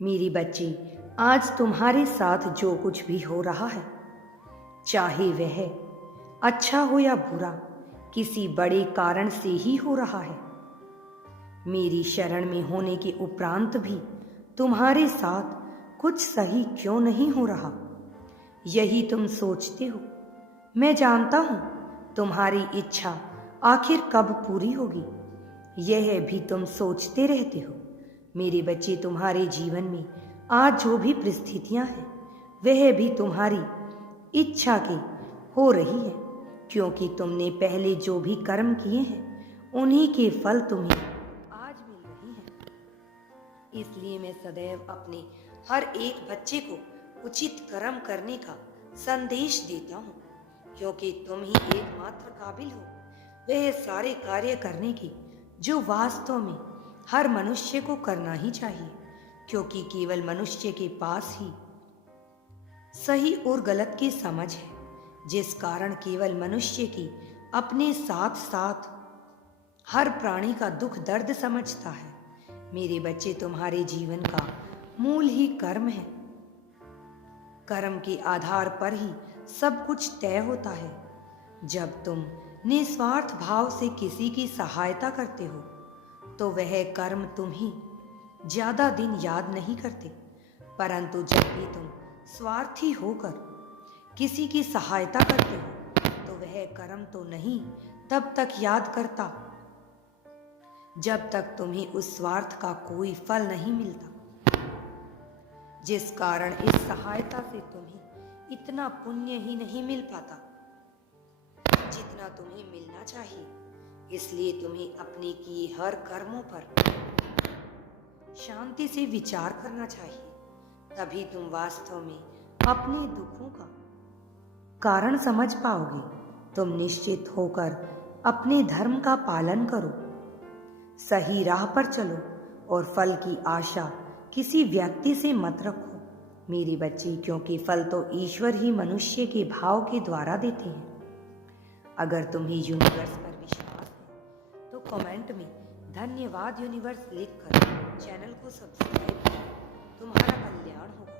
मेरी बच्ची, आज तुम्हारे साथ जो कुछ भी हो रहा है, चाहे वह अच्छा हो या बुरा, किसी बड़े कारण से ही हो रहा है। मेरी शरण में होने के उपरांत भी तुम्हारे साथ कुछ सही क्यों नहीं हो रहा, यही तुम सोचते हो। मैं जानता हूं तुम्हारी इच्छा आखिर कब पूरी होगी, यह भी तुम सोचते रहते हो। मेरे बच्चे, तुम्हारे जीवन में आज जो भी परिस्थितियां हैं वह भी तुम्हारी इच्छा की हो रही है, क्योंकि तुमने पहले जो भी कर्म किए हैं उन्हीं के फल तुम्हें आज मिल रहे हैं। इसलिए मैं सदैव अपने हर एक बच्चे को उचित कर्म करने का संदेश देता हूँ, क्योंकि तुम ही एकमात्र काबिल हो वह सारे कार्य करने की जो वास्तव में हर मनुष्य को करना ही चाहिए, क्योंकि केवल मनुष्य के पास ही सही और गलत की समझ है, जिस कारण केवल मनुष्य की अपने साथ साथ हर प्राणी का दुख दर्द समझता है। मेरे बच्चे, तुम्हारे जीवन का मूल ही कर्म है। कर्म के आधार पर ही सब कुछ तय होता है। जब तुम निस्वार्थ भाव से किसी की सहायता करते हो तो वह कर्म तुम्हें ज्यादा दिन याद नहीं करते, परंतु जब भी तुम स्वार्थी होकर किसी की सहायता करते हो तो वह कर्म तो नहीं तब तक याद करता जब तक तुम्हें उस स्वार्थ का कोई फल नहीं मिलता, जिस कारण इस सहायता से तुम्हें इतना पुण्य ही नहीं मिल पाता जितना तुम्हें मिलना चाहिए। इसलिए तुम्हें अपने किए हर कर्मों पर शांति से विचार करना चाहिए, तभी तुम वास्तव में अपने दुखों का कारण समझ पाओगे। तुम निश्चित होकर अपने धर्म का पालन करो, सही राह पर चलो और फल की आशा किसी व्यक्ति से मत रखो मेरे बच्चे, क्योंकि फल तो ईश्वर ही मनुष्य के भाव के द्वारा देते हैं। अगर तुम्हें यूनिवर्स पर विश्वास है तो कमेंट में धन्यवाद यूनिवर्स लिखकर चैनल को सब्सक्राइब करो। तुम्हारा कल्याण होगा।